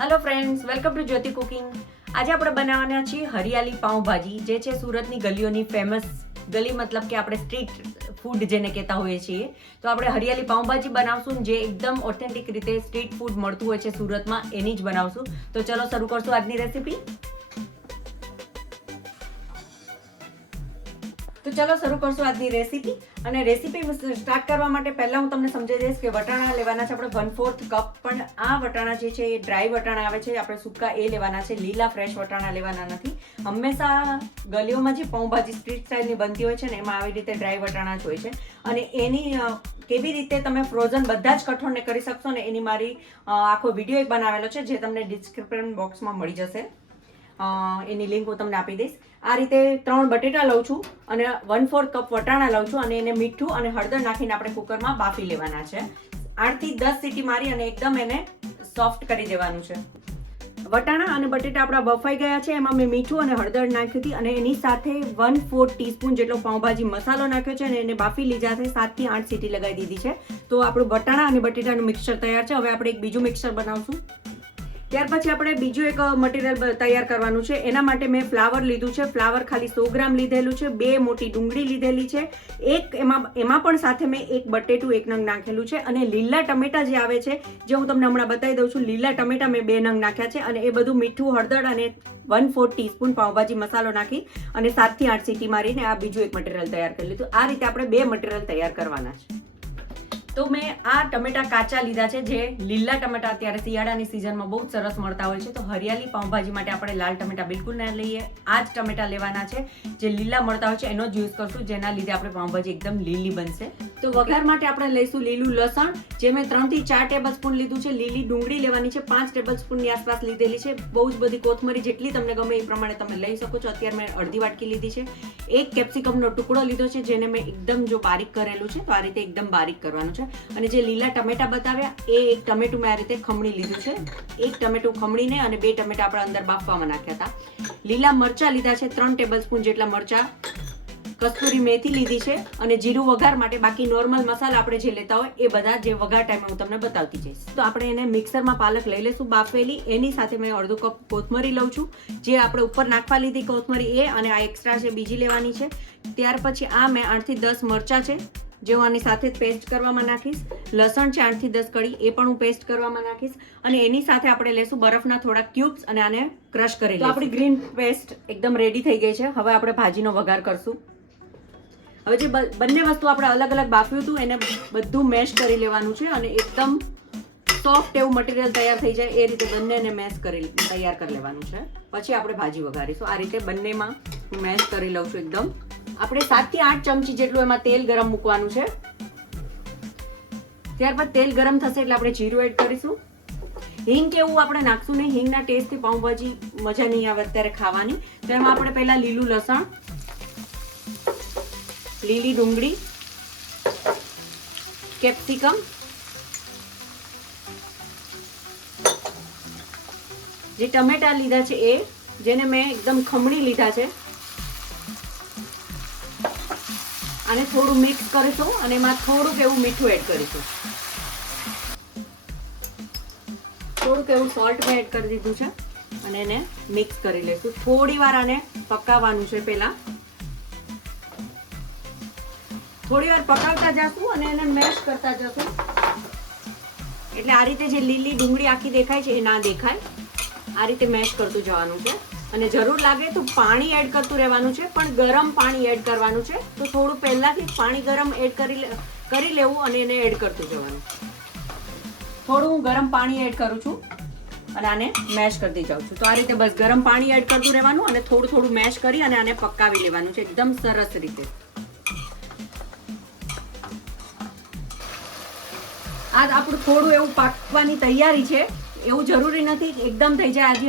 Hello friends, welcome to Jyoti cooking. આજે આપણે બનાવવાના છીએ હરિયાળી પાઉંભાજી, જે છે સુરતની ગલીઓની ફેમસ ગલી, મતલબ કે આપણે સ્ટ્રીટ ફૂડ જેને કહેતા હોઈએ છીએ. તો આપણે હરિયાળી પાઉંભાજી બનાવશું, જે એકદમ ઓથેન્ટિક રીતે સ્ટ્રીટ ફૂડ મળતું હોય છે સુરતમાં, એની જ બનાવશું. તો ચલો શરૂ કરશું આજની રેસીપી. તો ચલો શરૂ કરશું આજની રેસીપી. અને રેસીપી સ્ટાર્ટ કરવા માટે પહેલા હું તમને સમજાવી દઈશ કે વટાણા લેવાના છે આપણે 1/4 કપ. પણ આ વટાણા જે છે એ ડ્રાય વટાણા આવે છે, આપણે સૂકા એ લેવાના છે, લીલા ફ્રેશ વટાણા લેવાના નથી. હંમેશા ગલીઓમાં જે પાઉંભાજી સ્ટ્રીટ સ્ટાઇલની બનતી હોય છે ને, એમાં આવી રીતે ડ્રાય વટાણા જ હોય છે. અને એની કેવી રીતે તમે ફ્રોઝન બધા જ કઠોળને કરી શકશો ને, એની મારી આખો વિડીયો એક બનાવેલો છે, જે તમને ડિસ્ક્રિપ્શન બોક્સમાં મળી જશે. એની લિંક હું તમને આપી દઈશ. આ રીતે 3 બટેટા લઉં છું અને 1/4 કપ વટાણા લઉં છું, અને એને મીઠું અને હળદર નાખીને આપણે કુકરમાં બાફી લેવાના છે. 8 થી 10 સીટી મારી અને એકદમ એને સોફ્ટ કરી દેવાનું છે. વટાણા અને બટેટા આપણા બફાઈ ગયા છે. એમાં મેં મીઠું અને હળદર નાખી હતી, અને એની સાથે 1/4 ટીસ્પૂન જેટલો પાઉંભાજી મસાલો નાખ્યો છે, અને એને બાફી લીધા છે. 7 થી 8 સીટી લગાવી દીધી છે. તો આપણું વટાણા અને બટેટાનું મિક્સર તૈયાર છે. હવે આપણે એક બીજું મિક્સર બનાવશું. ત્યાર પછી આપણે બીજું એક મટીરિયલ તૈયાર કરવાનું છે. એના માટે મેં ફ્લાવર લીધું છે. ફ્લાવર ખાલી 100 ગ્રામ લીધેલું છે. 2 મોટી ડુંગળી લીધેલી છે. એમાં પણ સાથે મેં એક બટેટું 1 નંગ નાખેલું છે. અને લીલા ટમેટા જે આવે છે, જે હું તમને હમણાં બતાવી દઉં છું, લીલા ટમેટા મેં 2 નંગ નાખ્યા છે. અને એ બધું મીઠું, હળદર અને 1/4 ટીસ્પૂન પાઉંભાજી મસાલો નાખી અને 7 થી 8 સીટી મારીને આ બીજું એક મટીરિયલ તૈયાર કરી લીધું. આ રીતે આપણે 2 મટીરિયલ તૈયાર કરવાના છે. તો મેં આ ટમેટા કાચા લીધા છે, જે લીલા ટમેટા અત્યારે શિયાળાની સિઝનમાં બહુ સરસ મળતા હોય છે. તો હરિયાળી પાઉંભાજી માટે આપણે લાલ ટમેટા બિલકુલ ના લઈએ. આ જ ટમેટા લેવાના છે જે લીલા મળતા હોય છે, એનો જ યુઝ કરશું, જેના લીધે આપણે પાઉંભાજી એકદમ લીલી બનશે. તો વઘાર માટે આપણે લઈશું લીલું લસણ, જે મેં 3 થી 4 ટેબલ સ્પૂન લીધું છે. લીલી ડુંગળી લેવાની છે, 5 ટેબલ સ્પૂનની આસપાસ લીધેલી છે. બહુ જ બધી કોથમરી, જેટલી તમને ગમે એ પ્રમાણે તમે લઈ શકો છો. અત્યારે મેં અડધી વાટકી લીધી છે. એક કેપ્સિકમનો ટુકડો લીધો છે, જેને મેં એકદમ જો બારીક કરેલું છે, તો આ રીતે એકદમ બારીક કરવાનું છે. અને જે લીલા ટમેટા બતાવ્યા, એ એક ટમેટું મેં આ રીતે ખમણી લીધું છે. એક ટમેટું ખમણીને અને 2 ટમેટા આપણે અંદર બાફવામાં નાખ્યા હતા. લીલા મરચા લીધા છે, 3 ટેબલ સ્પૂન જેટલા મરચા. કસ્તુરી મેથી લીધી છે, અને જીરું વઘાર માટે. બાકી નોર્મલ મસાલા આપણે જે લેતા હોય એ બધા જે વઘાર ટાઈમે હું તમને બતાવતી જઈશ. તો આપણે એને મિક્સરમાં પાલક લઈ લઈશું બાફેલી. એની સાથે મેં અડધો કપ કોથમરી લઉં છું, જે આપણે ઉપર નાખવા લીધી કોથમરી એ, અને આ એક્સ્ટ્રા છે બીજી લેવાની છે. ત્યાર પછી આ મેં 8 થી 10 મરચા છે, જે હું આની સાથે જ પેસ્ટ કરવામાં નાખીશ. લસણ છે 8 થી 10 કળી, એ પણ હું પેસ્ટ કરવામાં નાખીશ. અને એની સાથે આપણે લેશું બરફના થોડા ક્યુબ્સ, અને આને ક્રશ કરી લઈશું. તો આપણી ગ્રીન પેસ્ટ એકદમ રેડી થઈ ગઈ છે. હવે આપણે ભાજીનો વઘાર કરશું. હવે જે બંને વસ્તુ આપણે અલગ અલગ બાફ્યું હતું, એને બધું મેશ કરી લેવાનું છે, અને એકદમ સોફ્ટ એવું મટીરિયલ તૈયાર થઈ જાય એ રીતે બંનેને મેશ કરી તૈયાર કરી લેવાનું છે. પછી આપણે ભાજી વઘારીશું. આ રીતે બંનેમાં હું મેશ કરી લઉં છું એકદમ. આપણે 7 થી 8 ચમચી જેટલું એમાં તેલ ગરમ મૂકવાનું છે. ત્યારબાદ તેલ ગરમ થશે એટલે આપણે જીરું એડ કરીશું. હિંગ કે એવું આપણે નાખશું નહીં. હિંગના ટેસ્ટથી પાઉંભાજી મજા નહીં આવે અત્યારે ખાવાની. તો એમાં આપણે પહેલા લીલું લસણ, લીલી ડુંગળી, કેપ્સિકમ, જે ટમેટા લીધા છે એ, જેને મેં એકદમ ખમણી લીધા છે, આને થોડું મિક્સ કરીશું. અને એમાં થોડુંક એવું મીઠું એડ કરીશું. થોડુંક એવું સોલ્ટ મેં એડ કરી દીધું છે, અને એને મિક્સ કરી લઈશું. થોડી વાર આને પકાવવાનું છે. પહેલા થોડી વાર પકાવતા જશું અને એને મેશ કરતા જશું, એટલે આ રીતે જે લીલી ડુંગળી આખી દેખાય છે એ ના દેખાય. આ રીતે મેશ કરતું જવાનું છે. અને જરૂર લાગે તો પાણી એડ કરતું રહેવાનું છે, પણ ગરમ પાણી એડ કરવાનું છે. તો થોડું પહેલાથી પાણી ગરમ એડ કરી લેવું અને એને એડ કરતું જવાનું. થોડું હું ગરમ પાણી એડ કરું છું અને આને મેશ કરતી જાઉં છું. તો આ રીતે બસ ગરમ પાણી એડ કરતું રહેવાનું, અને થોડું થોડું મેશ કરી અને આને પકાવી લેવાનું છે એકદમ સરસ રીતે. આ આપણું થોડું એવું પાકવાની તૈયારી છે. એવું જરૂરી નથી એકદમ થઈ જાય. આજે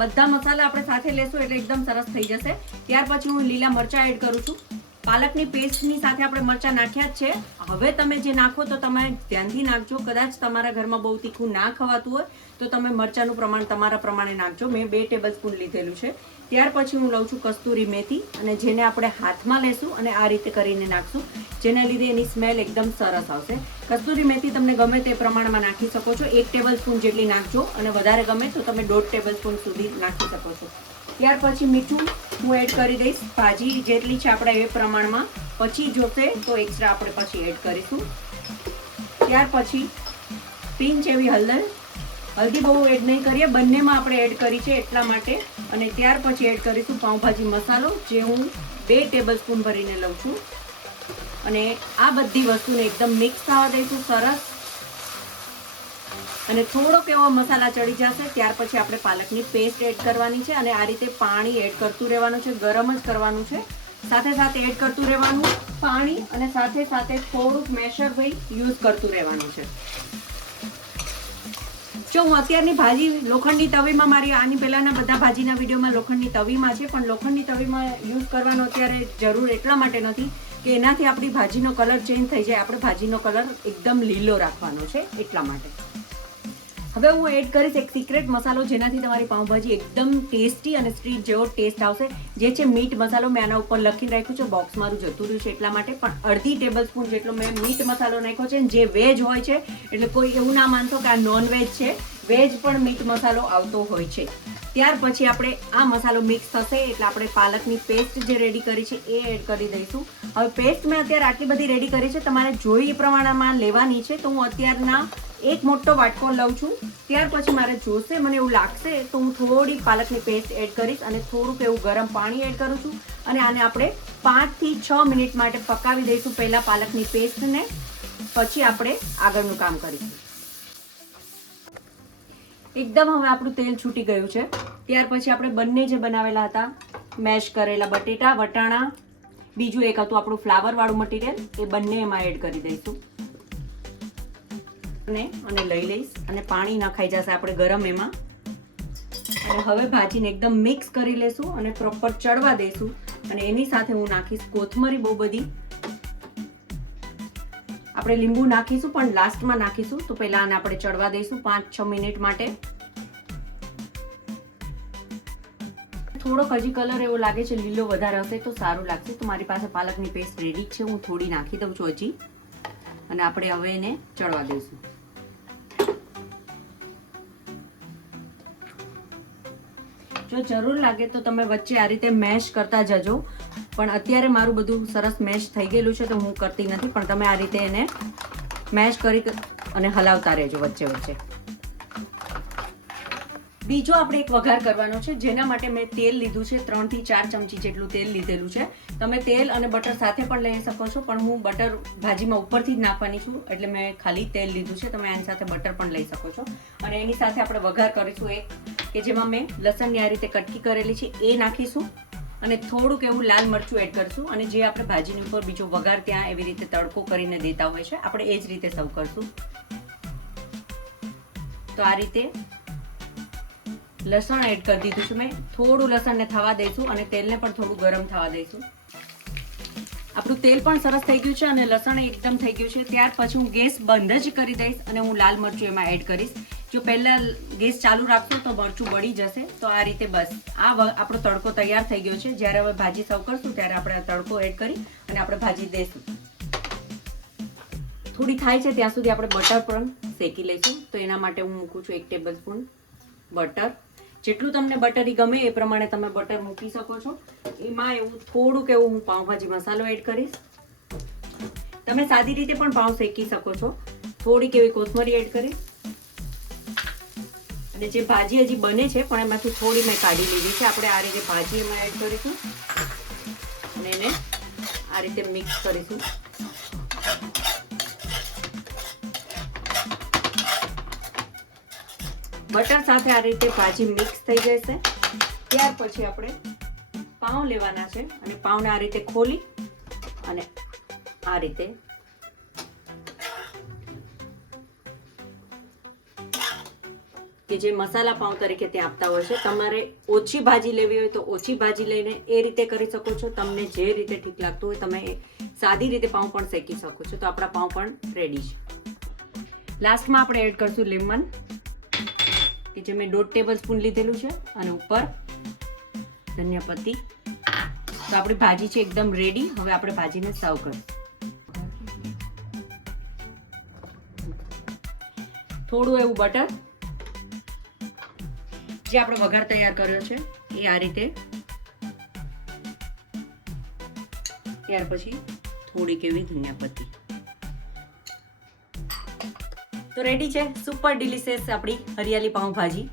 બધા મસાલા આપણે સાથે લેશું એટલે એકદમ સરસ થઈ જશે. ત્યાર પછી હું લીલા મરચા એડ કરું છું. પાલકની પેસ્ટની સાથે આપણે મરચાં નાખ્યા જ છે. હવે તમે જે નાખો તો તમે ધ્યાનથી નાખજો. કદાચ તમારા ઘરમાં બહુ તીખું ના ખવાતું હોય તો તમે મરચાંનું પ્રમાણ તમારા પ્રમાણે નાખજો. મેં 2 ટેબલ સ્પૂન લીધેલું છે. ત્યાર પછી હું લઉં છું કસ્તુરી મેથી, અને જેને આપણે હાથમાં લેશું અને આ રીતે કરીને નાખશું, જેના લીધે એની સ્મેલ એકદમ સરસ આવશે. કસ્તુરી મેથી તમને ગમે તે પ્રમાણમાં નાખી શકો છો. 1 ટેબલ સ્પૂન જેટલી નાખજો, અને વધારે ગમે તો તમે 1.5 ટેબલ સ્પૂન સુધી નાખી શકો છો. ત્યાર પછી મીઠું હું એડ કરી દઈશ. ભાજી જેટલી છે આપણે એ પ્રમાણમાં. પછી જોશે તો એક્સ્ટ્રા આપણે પછી એડ કરીશું. ત્યાર પછી પિંચ એવી હલ્દી બહુ એડ નહીં કરીએ, બંનેમાં આપણે એડ કરી છે એટલા માટે. અને ત્યાર પછી એડ કરીશું પાઉંભાજી મસાલો, જે હું 2 ટેબલ સ્પૂન ભરીને લઉં છું. અને આ બધી વસ્તુને એકદમ મિક્સ થવા દઈશું સરસ. અને થોડોક એવો મસાલા ચડી જશે ત્યાર પછી આપણે પાલકની પેસ્ટ એડ કરવાની છે. અને આ રીતે પાણી એડ કરતું રહેવાનું છે, ગરમ જ કરવાનું છે. સાથે સાથે એડ કરતું રહેવાનું પાણી, અને સાથે સાથે થોડુંક મેશર યુઝ કરતું રહેવાનું છે. જો હું અત્યારની ભાજી લોખંડની તવીમાં, મારી આની પહેલાના બધા ભાજીના વિડીયોમાં લોખંડની તવીમાં છે, પણ લોખંડની તવીમાં યુઝ કરવાનો અત્યારે જરૂર એટલા માટે નથી કે એનાથી આપણી ભાજીનો કલર ચેન્જ થઈ જાય. આપણે ભાજીનો કલર એકદમ લીલો રાખવાનો છે એટલા માટે. હવે હું એડ કરીશ એક સિક્રેટ મસાલો, જેનાથી તમારી પાઉંભાજી એકદમ ટેસ્ટી અને સ્ટ્રીટ જેવો ટેસ્ટ આવશે, જે છે મીટ મસાલો. મેં આના ઉપર લખીને રાખ્યું છે, બોક્સ મારું જતું રહ્યું છે એટલા માટે. પણ 1/2 ટેબલ સ્પૂન જેટલો મેં મીટ મસાલો નાખ્યો છે. જે વેજ હોય છે, એટલે કોઈ એવું ના માનશો કે આ નોન વેજ છે, વેજ પણ મીટ મસાલો આવતો હોય છે. ત્યાર પછી આપણે આ મસાલો મિક્સ થશે એટલે આપણે પાલકની પેસ્ટ જે રેડી કરી છે એ એડ કરી દઈશું. હવે પેસ્ટ મેં અત્યારે આટલી બધી રેડી કરી છે, તમારે જોઈ એ પ્રમાણમાં લેવાની છે. તો હું અત્યારના એક મોટો વાટકો લઉં છું. ત્યાર પછી મારે જોશે, મને એવું લાગશે તો હું થોડી પાલકની પેસ્ટ એડ કરીશ, અને થોડુંક એવું ગરમ પાણી એડ કરું છું. અને આને આપણે 5 થી 6 મિનિટ માટે પકાવી દઈશું, પહેલા પાલકની પેસ્ટને, પછી આપણે આગળનું કામ કરીશું. એકદમ હવે આપણું તેલ છૂટી ગયું છે. ત્યાર પછી આપણે બંને જે બનાવેલા હતા મેશ કરેલા બટેટા, વટાણા, બીજું એક હતું આપણું ફ્લાવર વાળું મટીરિયલ, એ બંને એમાં એડ કરી દઈશું. અને લઈ લઈશ, અને પાણી નખાઈ જશે આપણે ગરમ એમાં. અને હવે ભાજીને એકદમ મિક્સ કરી લેશું અને પ્રોપર ચડવા દઈશું. અને એની સાથે હું નાખીશ કોથમરી બહુ બધી. આપણે લીંબુ નાખીશું પણ લાસ્ટમાં નાખીશું. તો પહેલા આને આપણે ચડવા દઈશું 5-6 મિનિટ માટે. થોડોક હજી કલર એવો લાગે છે લીલો વધારે હશે તો સારું લાગશે. તો મારી પાસે પાલકની પેસ્ટ રેડી છે, હું થોડી નાખી દઉં છું હજી. અને આપણે હવે એને ચડવા દઈશું. જો જરૂર લાગે તો તમે વચ્ચે આ રીતે મેશ કરતા જજો, પણ અત્યારે મારું બધું સરસ મેશ થઈ ગયેલું છે તો હું કરતી નથી. પણ તમે આ રીતે એને મેશ કરી અને હલાવતા રહેજો વચ્ચે વચ્ચે. બીજો આપણે એક વઘાર કરવાનો છે, જેના માટે મેં તેલ લીધું છે. 3 થી 4 ચમચી જેટલું તેલ લીધેલું છે. તમે તેલ અને બટર સાથે પણ લઈ શકો છો, પણ હું બટર ભાજીમાં ઉપરથી જ નાખવાની છું એટલે મેં ખાલી તેલ લીધું છે. તમે આની સાથે બટર પણ લઈ શકો છો. અને એની સાથે આપણે વઘાર કરીશું એક, કે જેમાં મેં લસણની આ રીતે કટકી કરેલી છે એ નાખીશું. અને થોડુંક એવું લાલ મરચું એડ કરીશું. અને જે આપણે ભાજીની ઉપર બીજો વઘાર ત્યાં એવી રીતે તડકો કરીને દેતા હોય છે, આપણે એ જ રીતે સર્વ કરશું. તો આ રીતે લસણ એડ કરી દીધું છે મેં. થોડું લસણને થવા દઈશું અને તેલને પણ થોડું ગરમ થવા દઈશું. આપણું તેલ પણ સરસ થઈ ગયું છે અને લસણ એકદમ થઈ ગયું છે. ત્યાર પછી હું ગેસ બંધ જ કરી દઈશ અને હું લાલ મરચું એમાં એડ કરીશ. જો પહેલા ગેસ ચાલુ રાખશો તો મરચું બળી જશે. તો આ રીતે બસ આપણો તડકો તૈયાર થઈ ગયો છે. જ્યારે હવે ભાજી સર્વ કરશું ત્યારે આપણે આ તડકો એડ કરી અને આપણે ભાજી દઈશું. થોડી થાય છે ત્યાં સુધી આપણે બટર પણ શેકી લઈશું. તો એના માટે હું મૂકું છું 1 ટેબલ સ્પૂન બટર. જેટલું તમને બટરી ગમે એ પ્રમાણે તમે બટર મૂકી શકો છો. એમાં એવું થોડુંક એવું હું પાઉંભાજી મસાલો એડ કરીશ. તમે સાદી રીતે પણ પાઉં શેકી શકો છો. થોડીક એવી કોથમરી એડ કરીશ. અને જે ભાજી હજી બને છે પણ એમાંથી થોડી મેં કાઢી લીધી છે. આપણે આ રીતે ભાજી એમાં એડ કરીશું અને એને આ રીતે મિક્સ કરીશું. બટર સાથે આ રીતે ભાજી મિક્સ થઈ જશે. ત્યાર પછી આપણે પાઉં લેવાના છે અને પાઉંને આ રીતે ખોલી અને આ રીતે કે જે મસાલા પાઉં તરીકે ત્યાં આપતા હોય છે. તમારે ઓછી ભાજી લેવી હોય તો ઓછી ભાજી લઈને એ રીતે કરી શકો છો. તમને જે રીતે ઠીક લાગતું હોય તમે સાદી રીતે પાઉં પણ શેકી શકો છો. તો આપણા પાઉં પણ રેડી છે. લાસ્ટમાં આપણે એડ કરશું લેમન, કે જે મેં 1.5 ટેબલસ્પૂન લીધેલું છે, અને ઉપર ધનિયા પત્તી. તો આપણી ભાજી છે એકદમ રેડી. હવે આપણે ભાજીને સર્વ કરીશું. થોડું એવું બટર, જે આપણે વઘાર તૈયાર કર્યો છે એ આ રીતે, ત્યાર પછી થોડીક એવી ધનિયા પત્તી. તો રેડી છે સુપર ડિલિશિયસ આપણી હરિયાળી પાઉં ભાજી.